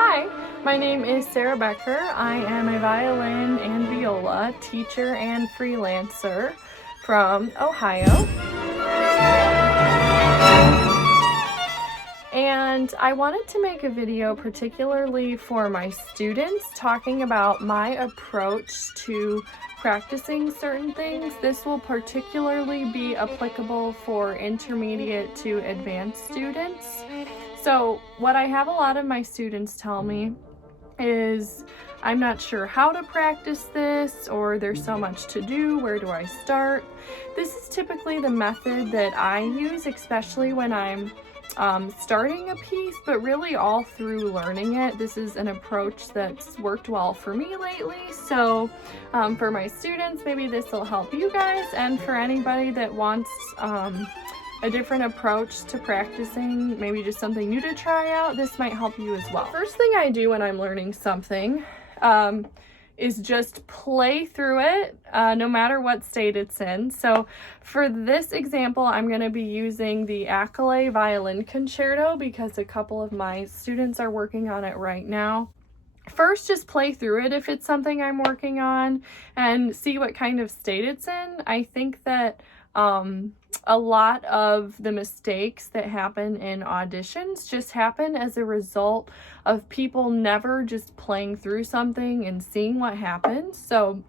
Hi, my name is Sarah Becker. I am a violin and viola teacher and freelancer from Ohio. And I wanted to make a video particularly for my students talking about my approach to practicing certain things. This will particularly be applicable for intermediate to advanced students. So what I have a lot of my students tell me is, I'm not sure how to practice this, or there's so much to do, where do I start? This is typically the method that I use, especially when I'm starting a piece, but really all through learning it. This is an approach that's worked well for me lately. So for my students, maybe this will help you guys, and for anybody that wants a different approach to practicing, maybe just something new to try out, this might help you as well. First thing I do when I'm learning something is just play through it, no matter what state it's in. So for this example, I'm going to be using the Accolade Violin Concerto because a couple of my students are working on it right now. First, just play through it if it's something I'm working on and see what kind of state it's in. I think that a lot of the mistakes that happen in auditions just happen as a result of people never just playing through something and seeing what happens. So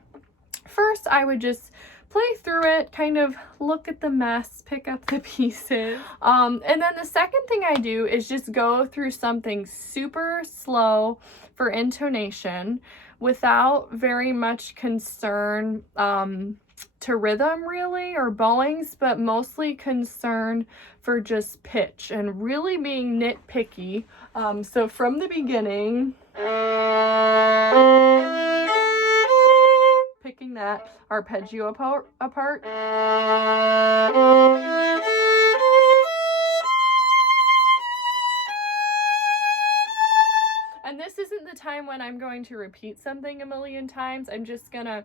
first I would just play through it, kind of look at the mess, pick up the pieces. And then the second thing I do is just go through something super slow for intonation without very much concern to rhythm really, or bowings, but mostly concern for just pitch and really being nitpicky. So from the beginning, picking that arpeggio apart. And this isn't the time when I'm going to repeat something a million times. I'm just gonna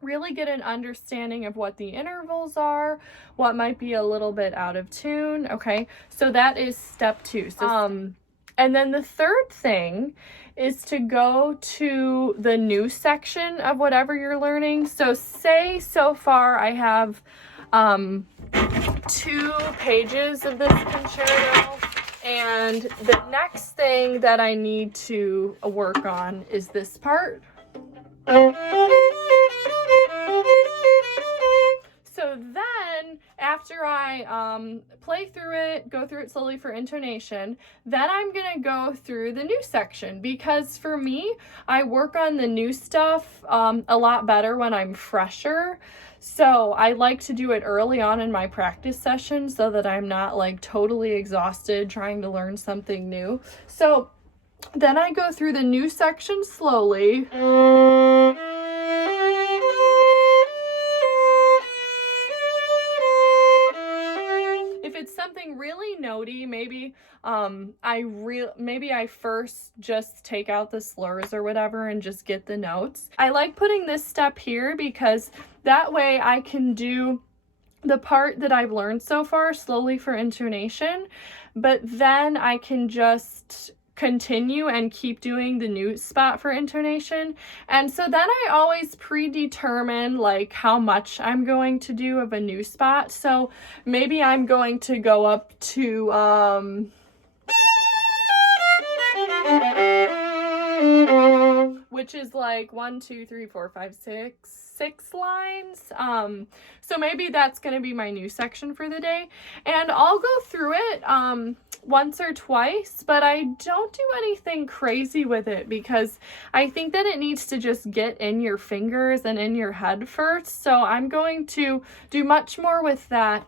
really get an understanding of what the intervals are, what might be a little bit out of tune. Okay, so that is step 2. So and then the third thing is to go to the new section of whatever you're learning. So say so far I have 2 pages of this concerto, and the next thing that I need to work on is this part. So then, after I play through it, go through it slowly for intonation, then I'm gonna go through the new section, because for me, I work on the new stuff a lot better when I'm fresher. So I like to do it early on in my practice session so that I'm not like totally exhausted trying to learn something new. So then I go through the new section slowly. If it's something really notey, maybe I first just take out the slurs or whatever and just get the notes. I like putting this step here because that way I can do the part that I've learned so far slowly for intonation, but then I can just continue and keep doing the new spot for intonation. And so then I always predetermine like how much I'm going to do of a new spot. So maybe I'm going to go up to which is like 1, 2, 3, 4, 5, 6 lines. So maybe that's going to be my new section for the day, and I'll go through it once or twice, but I don't do anything crazy with it because I think that it needs to just get in your fingers and in your head first. So I'm going to do much more with that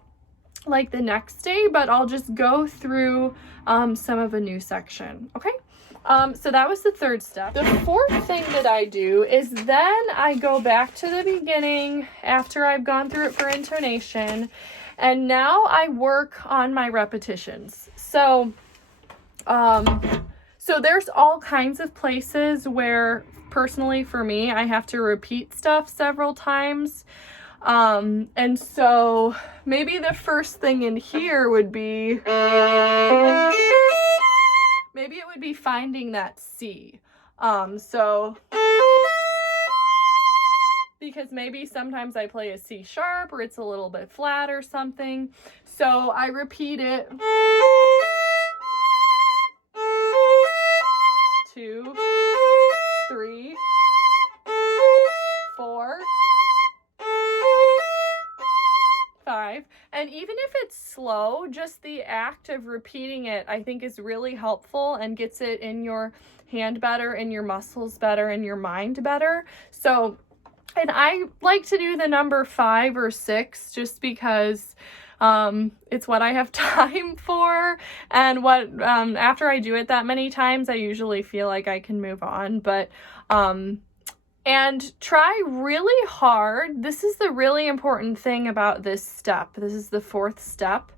like the next day, but I'll just go through some of a new section. Okay. So that was the third step. The fourth thing that I do is then I go back to the beginning after I've gone through it for intonation, and now I work on my repetitions. So there's all kinds of places where personally for me, I have to repeat stuff several times. And so maybe the first thing in here would be maybe it would be finding that C. So, because maybe sometimes I play a C sharp or it's a little bit flat or something. So I repeat it. 2, 3, 4, 5. And even if it's slow, just the act of repeating it, I think, is really helpful and gets it in your hand better, in your muscles better, in your mind better. So, and I like to do the number 5 or 6 just because it's what I have time for, and what after I do it that many times, I usually feel like I can move on. But and try really hard. This is the really important thing about this step. This is the 4th step.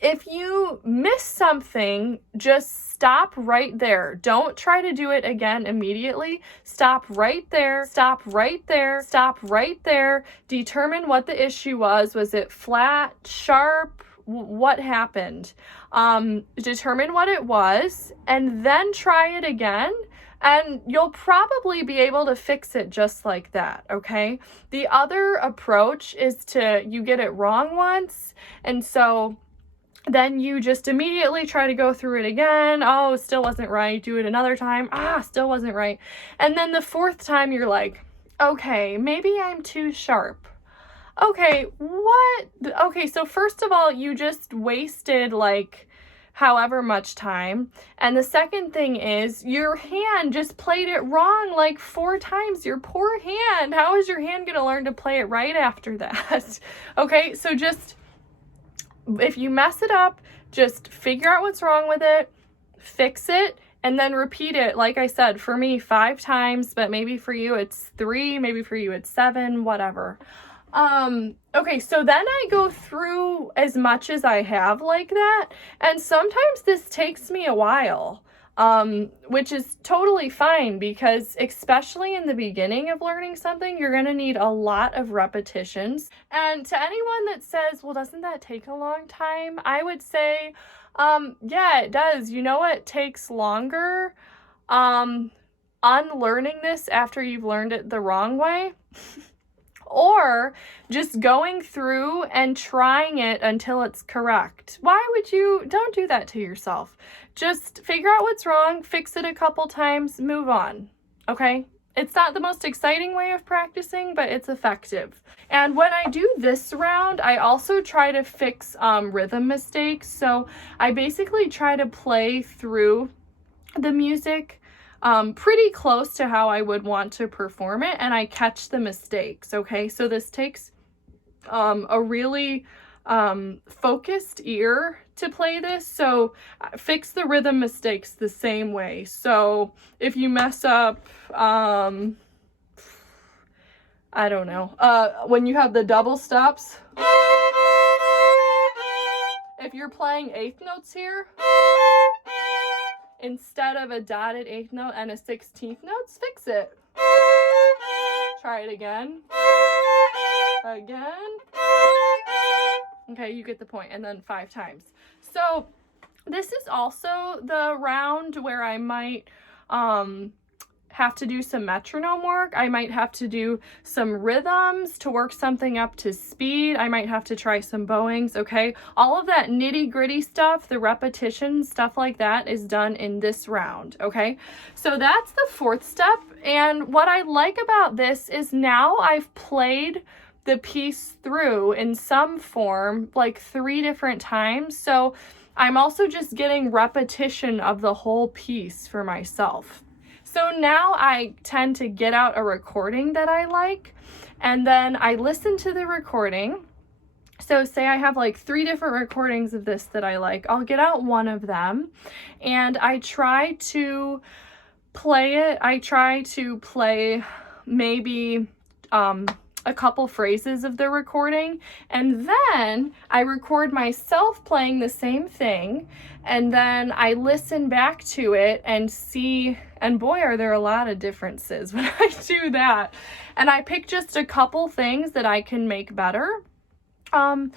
If you miss something, just stop right there. Don't try to do it again immediately. Stop right there. Stop right there. Stop right there. Determine what the issue was. Was it flat, sharp? What happened? Determine what it was, and then try it again. And you'll probably be able to fix it just like that, okay? The other approach is you get it wrong once, and so then you just immediately try to go through it again. Oh, still wasn't right. Do it another time. Still wasn't right. And then the 4th time you're like, okay, maybe I'm too sharp. Okay, what? Okay, so first of all, you just wasted like however much time. And the second thing is your hand just played it wrong like 4 times. Your poor hand. How is your hand going to learn to play it right after that? Okay, so just, if you mess it up, just figure out what's wrong with it, fix it, and then repeat it. Like I said, for me, 5 times, but maybe for you it's 3, maybe for you it's 7, whatever. Okay, so then I go through as much as I have like that, and sometimes this takes me a while, which is totally fine, because especially in the beginning of learning something, you're going to need a lot of repetitions. And to anyone that says, well, doesn't that take a long time? I would say, yeah, it does. You know what takes longer? Unlearning this after you've learned it the wrong way. Or just going through and trying it until it's correct. Don't do that to yourself. Just figure out what's wrong, fix it a couple times, move on, okay? It's not the most exciting way of practicing, but it's effective. And when I do this round, I also try to fix rhythm mistakes. So I basically try to play through the music pretty close to how I would want to perform it, and I catch the mistakes, okay? So this takes a really focused ear to play this, so fix the rhythm mistakes the same way. So if you mess up, I don't know, when you have the double stops, if you're playing 8th notes here, instead of a dotted 8th note and a 16th note, fix it. Try it again. Again. Okay, you get the point. And then 5 times. So this is also the round where I might have to do some metronome work. I might have to do some rhythms to work something up to speed. I might have to try some bowings, okay? All of that nitty-gritty stuff, the repetition, stuff like that is done in this round, okay? So that's the 4th step, and what I like about this is now I've played the piece through in some form like 3 different times, so I'm also just getting repetition of the whole piece for myself. So now I tend to get out a recording that I like, and then I listen to the recording. So say I have like 3 different recordings of this that I like. I'll get out one of them, and I try to play it. I try to play maybe a couple phrases of the recording, and then I record myself playing the same thing, and then I listen back to it and see, and boy, are there a lot of differences when I do that. And I pick just a couple things that I can make better. And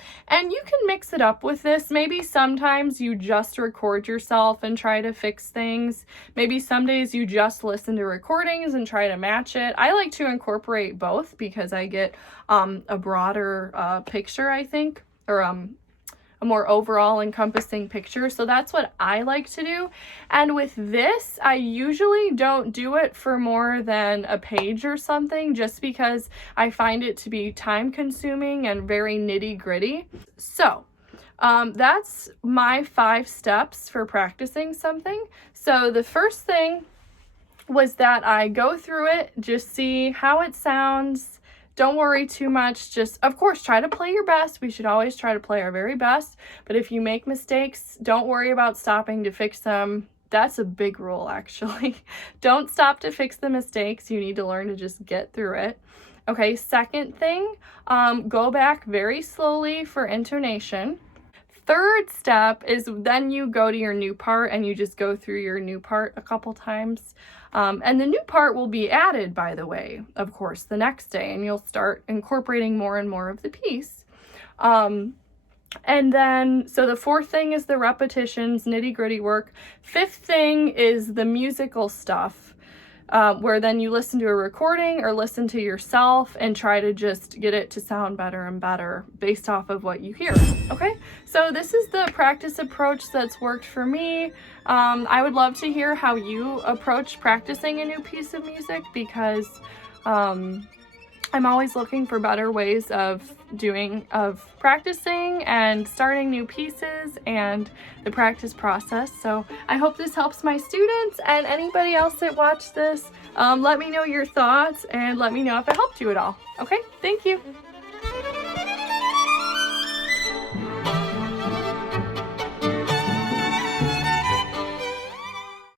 you can mix it up with this. Maybe sometimes you just record yourself and try to fix things. Maybe some days you just listen to recordings and try to match it. I like to incorporate both because I get a broader picture, I think, or a more overall encompassing picture. So that's what I like to do. And with this, I usually don't do it for more than a page or something, just because I find it to be time consuming and very nitty gritty. So that's my 5 steps for practicing something. So the first thing was that I go through it, just see how it sounds. Don't worry too much. Just, of course, try to play your best. We should always try to play our very best. But if you make mistakes, don't worry about stopping to fix them. That's a big rule, actually. Don't stop to fix the mistakes. You need to learn to just get through it. Okay, second thing, go back very slowly for intonation. Third step is then you go to your new part and you just go through your new part a couple times. And the new part will be added, by the way, of course, the next day, and you'll start incorporating more and more of the piece. And then, so the fourth thing is the repetitions, nitty-gritty work. Fifth thing is the musical stuff, where then you listen to a recording or listen to yourself and try to just get it to sound better and better based off of what you hear. Okay, so this is the practice approach that's worked for me. I would love to hear how you approach practicing a new piece of music, because I'm always looking for better ways of practicing and starting new pieces and the practice process. So I hope this helps my students and anybody else that watched this. Let me know your thoughts and let me know if it helped you at all. Okay, thank you.